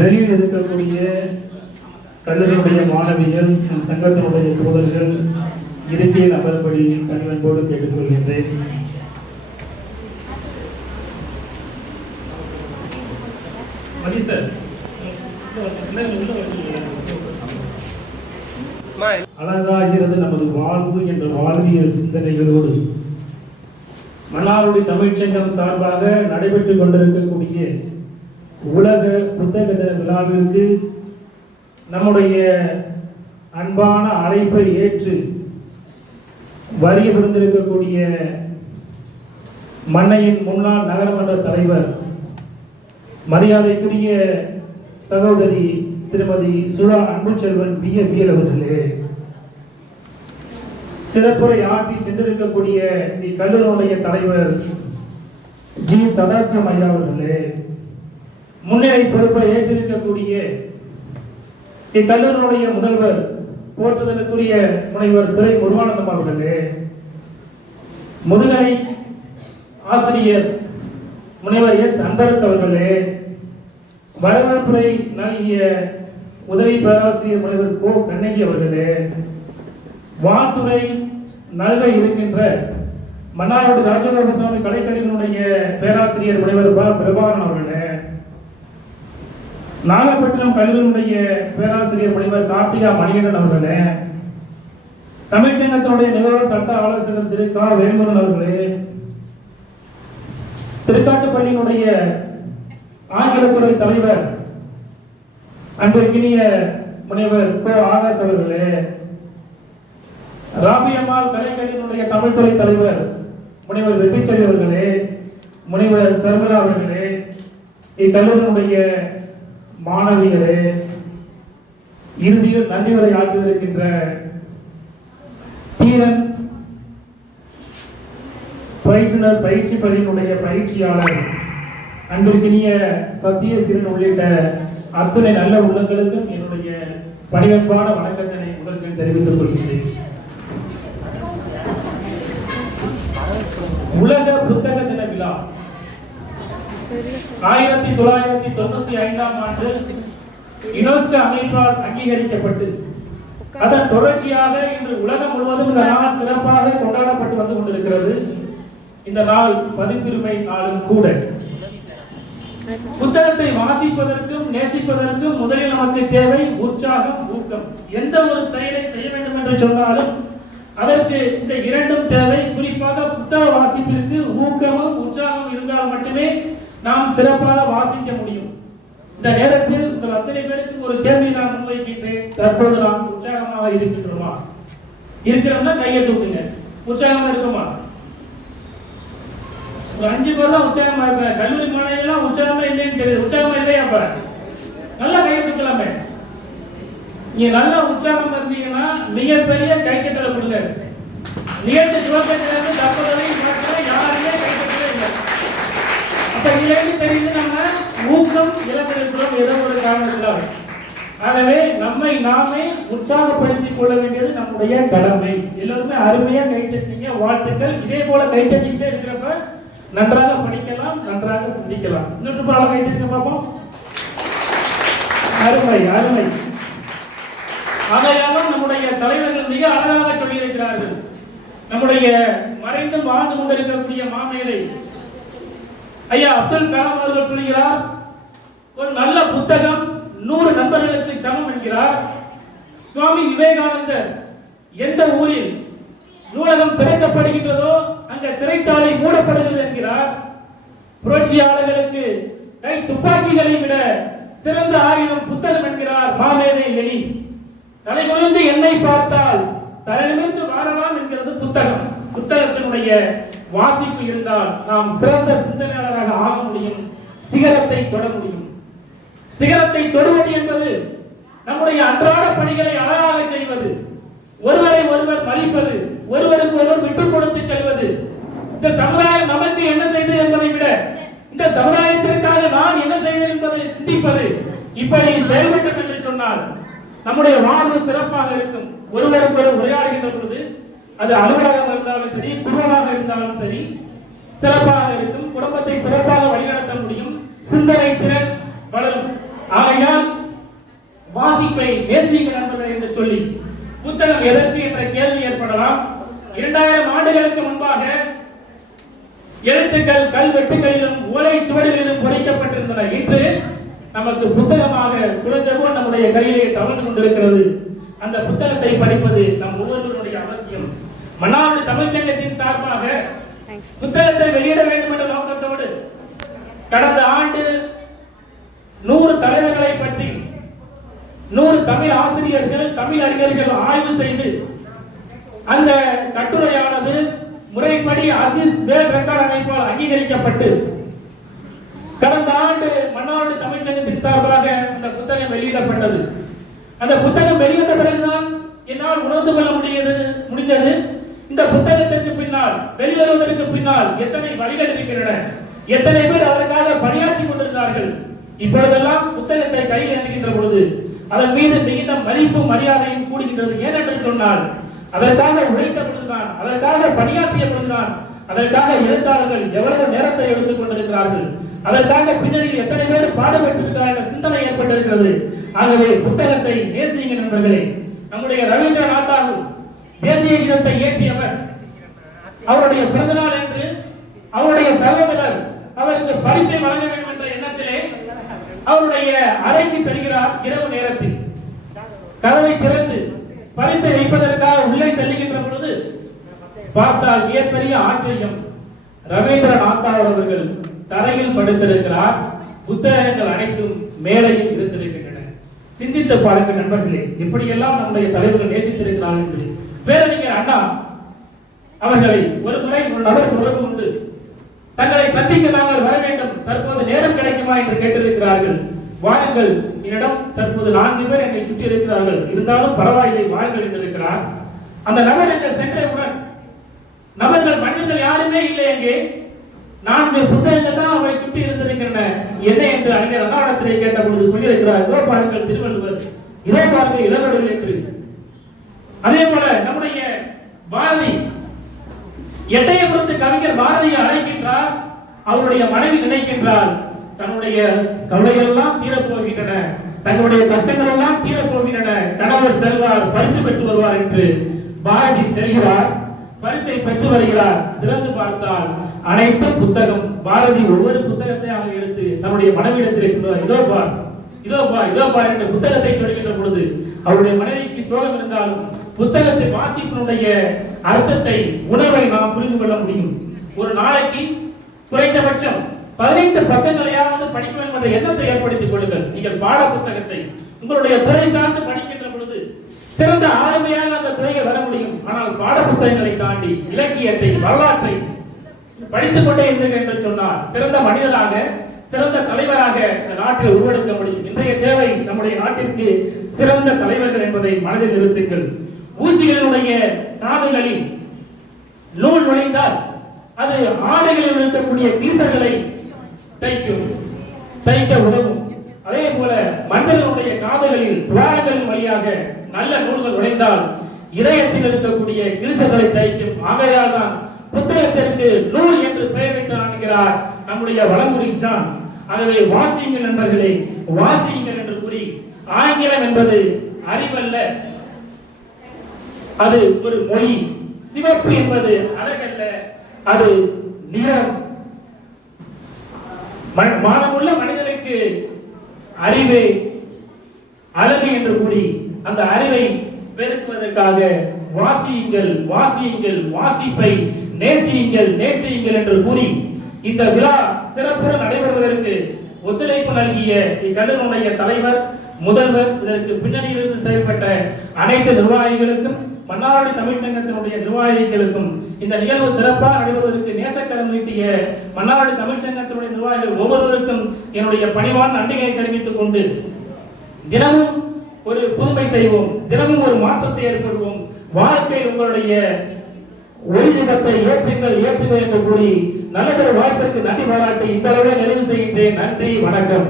வெளியில் இருக்கக்கூடிய கல்லூரியுடைய மாணவிகள் சங்கத்தினுடைய தோழர்கள் இருக்கையில் அமர்படி பணிவன்போடு கேட்டுக்கொள்கின்றேன். அழகாகிறது நமது வாழ்வு என்ற வாழ்வியல் சிந்தனைகளோடு மன்னார்குடி தமிழ்ச்சங்கம் சார்பாக நடைபெற்றுக் கொண்டிருக்கக்கூடிய உலக புத்தக தின விழாவிற்கு நம்முடைய அன்பான அழைப்பை ஏற்று வருகை புரிந்திருக்கக்கூடிய மன்னையின் முன்னாள் நகரமன்ற தலைவர் மரியாதைக்குரிய சகோதரி திருமதி சுரா அன்புச்செல்வன் பிஎல் அவர்களே, சிறப்புரை ஆற்றி சென்றிருக்கக்கூடிய இக்கல்லூரியுடைய தலைவர் ஜி சதாசிவம் ஐயா அவர்களே, முன்னிலை பொறுப்பை ஏற்றிருக்கக்கூடிய இக்கல்லூரியுடைய முதல்வர் போற்றுதலுக்குரிய முனைவர் துரை முருகானந்தம் அவர்களே, முதுகலை ஆசிரியர் முனைவர் எஸ் அன்பரசு அவர்களே, வரவேற்புரை நல்கிய உதவி பேராசிரியர் முனைவர் கோ கண்ணகி அவர்களே, வாழ்த்துறை நல்க இருக்கின்ற மன்னார்குடி ராஜகோபாலசாமி கலைக்கல்லூரியினுடைய பேராசிரியர் முனைவர் பிரபாகரன் அவர்களே, நாகப்பட்டினம் கல்லூரியினுடைய பேராசிரியர் முனைவர் கார்த்திகா மணிகண்டன் அவர்களே, தமிழ்ச்சங்கத்தினுடைய நிகழ்வு சட்ட ஆலோசகர் திரு கா வேல்முருகன் அவர்களே, திருக்காட்டுப்பள்ளியினுடைய ஆங்கிலத்துறை தலைவர் அன்பிற்கினிய முனைவர் கோ ஆகாஷ் அவர்களே, ராபியம்மாள் கலைக்கல்லூரியினுடைய தமிழ்துறை தலைவர் முனைவர் வெற்றிச்செல்வி அவர்களே, முனைவர் சர்மலா அவர்களே, இக்கல்லூரியினுடைய மாணவிகளே, இறுதியில் நன்றி உரை ஆற்றியிருக்கின்ற தீரன் பயிற்றுனர் பயிற்சி பள்ளியினுடைய பயிற்சியாளர் அன்பிற்கினிய சத்தியசீரன் உள்ளிட்ட அத்தனை நல்ல உள்ளங்களுக்கும் என்னுடைய பணிவன்பான வணக்கத்தினை உடற்கள் தெரிவித்துக் கொள்கிறேன். உலக புத்தக தின விழா 1995ஆம் ஆண்டு யுனெஸ்கோ அமைப்பால் அங்கீகரிக்கப்பட்டு அதன் தொடர்ச்சியாக இன்று உலகம் முழுவதும் இந்த நாள் சிறப்பாக கொண்டாடப்பட்டு வந்து கொண்டிருக்கிறது. இந்த நாள் பதிப்புரிமை நாளும் கூட. புத்தகத்தை வாசிப்பதற்கும் நேசிப்பதற்கும் முதலில் நமக்கு தேவை உற்சாகம், ஊக்கம். எந்த ஒரு செயலை செய்ய வேண்டும் என்று சொன்னாலும் அதற்கு இந்த இரண்டும் தேவை. குறிப்பாக புத்தக வாசிப்பிற்கு ஊக்கமும் உற்சாகம் இருந்தால் மட்டுமே நாம் சிறப்பாக வாசிக்க முடியும். இந்த நேரத்தில் உங்கள் அத்தனை பேருக்கு ஒரு கேள்வி நான் முன்வைக்கின்றேன். தற்போது நாம் உற்சாகமாக இருக்கின்றோமா? இருக்கிறோம்னா கையை தூக்குங்க. உற்சாகமா இருக்குமா? ஒரு 5 பேர் தான் உற்சாகமா இருக்காங்க. கல்லூரி மாணவிகள் உற்சாகமா இல்லைன்னு தெரியுது. உற்சாகமா இல்லையா? அப்ப நல்லா கையை தூக்கலாமே. நீங்க நல்ல உற்சாகம் இருந்தீங்கன்னா மிகப்பெரிய கைத்தட்டலை கொடுங்க. நிகழ்ச்சி துவக்கத்திலிருந்து தற்போதைய யாருமே கைத்தட்டலே இல்லை. அப்ப இதுலேருந்து தெரியுது நம்ம ஊக்கம் இழந்திருக்கிறோம் ஏதோ ஒரு காரணத்தினால். ஆகவே நம்மை நாமே உற்சாகப்படுத்திக் கொள்ள வேண்டியது நம்முடைய கடமை. எல்லோருமே அருமையா கைத்தட்டீங்க, வாழ்த்துக்கள். இதே போல கைத்தட்டிக்கிட்டே இருக்கிறப்ப நன்றாக படிக்கலாம், நன்றாக சிந்திக்கலாம். இன்னொரு பரவாயில்ல கைத்தட்டுங்க பார்ப்போம். அருமை அருமை. அதையெல்லாம் நம்முடைய தலைவர்கள் மிக அழகாக சொல்லியிருக்கிறார்கள். நம்முடைய மறைந்து வாழ்ந்து கொண்டிருக்கக்கூடிய மாமேதை ஐயா அப்துல் கலாம் அவர்கள் சொல்கிறார், ஒரு நல்ல புத்தகம் 100 நண்பர்களுக்கு சமம் என்கிறார். சுவாமி விவேகானந்தர் எந்த ஊரில் நூலகம் திறக்கப்படுகின்றதோ அங்க சிறைச்சாலை மூடப்படுகிறது என்கிறார். புரட்சியாளர்களுக்கு கை துப்பாக்கிகளை விட சிறந்த ஆயுதம் புத்தகம் என்கிறார் மாமேதை லெனின். தலை குனிந்து என்னை பார்த்தால் தலைநிமிர்ந்து வாழலாம் என்கிறது புத்தகம். புத்தகத்தினுடைய வாசிப்பு இருந்தால் நாம் சிறந்த சிந்தனையாளராக ஆக முடியும், சிகரத்தை தொட முடியும். சிகரத்தை தொடுவது என்பது நம்முடைய அன்றாட பணிகளை அழகாக செய்வது, ஒருவரை ஒருவர் மதிப்பது, ஒருவருக்கு ஒருவர் விட்டுக் கொடுத்து செல்வது. இந்த சமுதாயம் நமக்கு என்ன செய்தது என்பதை விட இந்த சமுதாயத்திற்காக நான் என்ன செய்வேன் என்பதை சிந்திப்பது. இப்படி செயல்பட்டோம் என்று சொன்னால் நம்முடைய வாழ்வு சிறப்பாக இருக்கும். ஒருவருக்கு உரையாடுகின்ற பொழுது அது அலுவலகம் இருந்தாலும் சரி, குடும்பமாக இருந்தாலும் சரி, சிறப்பாக இருக்கும், குடும்பத்தை சிறப்பாக வழிநடத்த முடியும், சிந்தனை திறன் வளரும். ஆகையால் வாசிப்பை நேசிக்க நண்பர்கள் என்று சொல்லி புத்தகம் எதற்கு என்ற கேள்வி ஏற்படலாம். 2000 ஆண்டுகளுக்கு முன்பாக எழுத்துக்கள் கல்வெட்டுகளிலும் ஓலை சுவடுகளிலும் பொறிக்கப்பட்டிருந்தன. இன்று நமக்கு புத்தகமாக குழந்தை போல் நம்முடைய கையிலே தவழ்ந்து கொண்டிருக்கிறது. அந்த புத்தகத்தை படிப்பது நம் ஒவ்வொருவருடைய அவசியம். மன்னார்குடி தமிழ்ச்சங்கத்தின் சார்பாக புத்தகத்தை வெளியிட வேண்டும் என்ற நோக்கத்தோடு கடந்த ஆண்டு 100 தலைவர்களை பற்றி 100 தமிழ் ஆசிரியர்கள், தமிழ் அறிஞர்கள் ஆய்வு செய்து அந்த கட்டுரையானது முறைப்படி அசிஸ் வேர்ல்ட் ரெக்கார்ட் அமைப்பால் அங்கீகரிக்கப்பட்டு கடந்த ஆண்டு மன்னார்குடி தமிழ்ச்சங்கத்தின் சார்பாக அந்த புத்தகம் வெளியிடப்பட்டது. அந்த புத்தகம் வெளியிட்ட பிறகுதான் என்னால் உணர்ந்து கொள்ள முடிந்தது இந்த புத்தகத்திற்கு பின்னால், வெளிவருவதற்கு பின்னால் எத்தனை வழிகள் இருக்கின்றன, எத்தனை பேர் அதற்காக பணியாற்றி கொண்டிருந்தார்கள். இப்பொழுதெல்லாம் புத்தகத்தை கையில் அணுகின்ற பொழுது அதன் மீது மிகுந்த மதிப்பு மரியாதையும் கூடுகின்றது. ஏனென்று சொன்னால் அதற்காக உழைத்த பொழுதுதான், அதற்காக பணியாற்றிய பொழுதுதான், அதற்காக எழுத்தாளர்கள் எவ்வளவு நேரத்தை எடுத்துக் கொண்டிருக்கிறார்கள், அதற்காக பின்னணியில் எத்தனை பேர் பாடுபட்டிருக்கிறார் என்ற சிந்தனை ஏற்பட்டிருக்கிறது. ஆகவே புத்தகத்தை நேசிங்க நண்பர்களே. நம்முடைய ரவீந்திரநாத் தாகூர் தேசிய கீதத்தை இயற்றியவர். அவருடைய பிறந்தநாள் என்று அவருடைய சகோதரர் அவருக்கு பரிசை வழங்க வேண்டும் என்ற எண்ணத்திலே அவருடைய அறைக்கு செல்கிறார். இரவு நேரத்தில் கதவை திறந்து பரிசை வைப்பதற்காக உள்ளே செல்லுகின்ற பொழுது பார்த்தால் மிகப்பெரிய ஆச்சரியம். ரவீந்திரநாத் தாகூர் அவர்கள் தரையில் படுத்திருக்கிறார். புத்தகங்கள் அனைத்தும் மேலையில் இருந்திருக்கின்றன. சிந்தித்து பாருங்கள் நண்பர்களே, எப்படியெல்லாம் நம்முடைய தலைவர்கள் நேசித்திருக்கிறார்கள் என்று. பேரறிஞர் அண்ணா அவர்களை ஒரு முறை ஒரு நபர் தொடர்பு கொண்டு தங்களை சந்திக்க நாங்கள் வர வேண்டும், தற்போது நேரம் கிடைக்குமா என்று கேட்டிருக்கிறார்கள். வாருங்கள், என்னிடம் தற்போது 4 பேர் என்னை சுற்றி இருக்கிறார்கள், இருந்தாலும் பரவாயில்லை வாருங்கள் என்றிருக்கிறார். அந்த நபர் என்ற சென்றவுடன் நபர்கள் மனிதர்கள் யாருமே இல்லை. எங்கே 4 புத்தகங்கள் தான் அவரை சுற்றி இருந்திருக்கின்றன. என்ன என்று அறிஞர் அண்ணாவிடத்திலே கேட்ட பொழுது சொல்லியிருக்கிறார், இதோ பாருங்கள் திருவள்ளுவர், இதோ பாருங்கள் இளவர்கள் என்று. அதே போல நம்முடைய பாரதி, எட்டயபுரத்து கவிஞர் பாரதியை அழைக்கின்றார். அவருடைய மனைவி நினைக்கின்றார், தன்னுடைய கவலையெல்லாம் தீரப் போகின்றன, தன்னுடைய கஷ்டங்கள் எல்லாம் தீரப் போகின்றன, கணவர் செல்வார், பரிசு பெற்று வருவார் என்று. பாரதி செல்கிறார், பரிசை பெற்று வருகிறார். திறந்து பார்த்தால் அனைத்தும் புத்தகம். பாரதி ஒவ்வொரு புத்தகத்தை அவர் எடுத்து தன்னுடைய மனைவியிடத்திலே சொல்றார், இதோ பார், இதோ பார், இதோ பார் என்ற புத்தகத்தை சொல்கின்ற பொழுது அவருடைய மனைவிக்கு சோகம் இருந்தாலும் புத்தகத்தை வாசிப்பினுடைய அர்த்தத்தை, உணர்வை நாம் புரிந்து கொள்ள முடியும். ஒரு நாளைக்கு குறைந்தபட்சம் 15 பக்கங்களையாவது படிக்க வேண்டும் என்ற எண்ணத்தை ஏற்படுத்திக் கொள்ளுங்கள். நீங்கள் பாட புத்தகத்தை உங்களுடைய துறை சார்ந்து படிக்கின்ற பொழுது சிறந்த ஆளுமையாக அந்த துறையை வர முடியும். ஆனால் பாட புத்தகங்களை தாண்டி இலக்கியத்தை, வரலாற்றை படித்துக் கொண்டே இருந்தீர்கள் என்று சொன்னால் சிறந்த மனிதனாக, சிறந்த தலைவராக இந்த நாட்டில் உருவெடுக்க முடியும். இன்றைய தேவை நம்முடைய நாட்டிற்கு சிறந்த தலைவர்கள் என்பதை மனதில் நிறுத்துங்கள். ஊசிகளுடைய காதுகளில் நூல் நுழைந்தால் அது ஆடைகளில் இருக்கக்கூடிய கீசல்களை தைக்க உதவும். அதே போல மனிதர்களுடைய காதுகளில் துவாரங்களின் வழியாக நல்ல நூல்கள் நுழைந்தால் இதயத்தில் இருக்கக்கூடிய கிழிசல்களை தைக்கும். ஆகையால் தான் புத்தகத்திற்கு நூல் என்று பெயர் வைத்தார் நம்முடைய வளமுறை ஜான். ஆகவே வாசியுங்கள் நண்பர்களே, வாசியுங்கள் என்று கூறி, ஆங்கிலம் என்பது அறிவல்ல, அது ஒரு மொழி. சிவப்பு என்பது அழகல்ல, அது நிறம். மானமுள்ள மனிதனுக்கு அறிவே அழகு என்று கூறி அந்த அறிவை பெருக்குவதற்காக வாசியுங்கள், வாசியுங்கள், வாசிப்பை நேசியுங்கள், நேசியுங்கள் என்று கூறி இந்த விழா சிறப்புடன் நடைபெறுவதற்கு ஒத்துழைப்பு நல்கிய இக்கல்லூரியுடைய தலைவர், முதல்வர், இதற்கு பின்னணியிலிருந்து செயல்பட்ட அனைத்து நிர்வாகிகளுக்கும், மன்னார்குடி தமிழ்ச்சங்கத்தினுடைய நிர்வாகிகளுக்கும், இந்த நிகழ்வு சிறப்பாக நடைபெறுவதற்கு நேசக்கரம் நீட்டிய மன்னார்குடி தமிழ்ச்சங்கத்தினுடைய நிர்வாகிகள் ஒவ்வொருவருக்கும் என்னுடைய பணிவான நன்றிகளை தெரிவித்துக் கொண்டு, தினமும் ஒரு புதுமை செய்வோம், தினமும் ஒரு மாற்றத்தை ஏற்படுவோம், வாழ்க்கை உங்களுடைய ஒளிஜிடத்தை ஏற்றுங்கள், ஏற்றுங்கள் என்று கூறி நல்லதொரு வாய்ப்பிற்கு நன்றி பாராட்டி இந்த அளவில் நிறைவு செய்கின்றேன். நன்றி, வணக்கம்.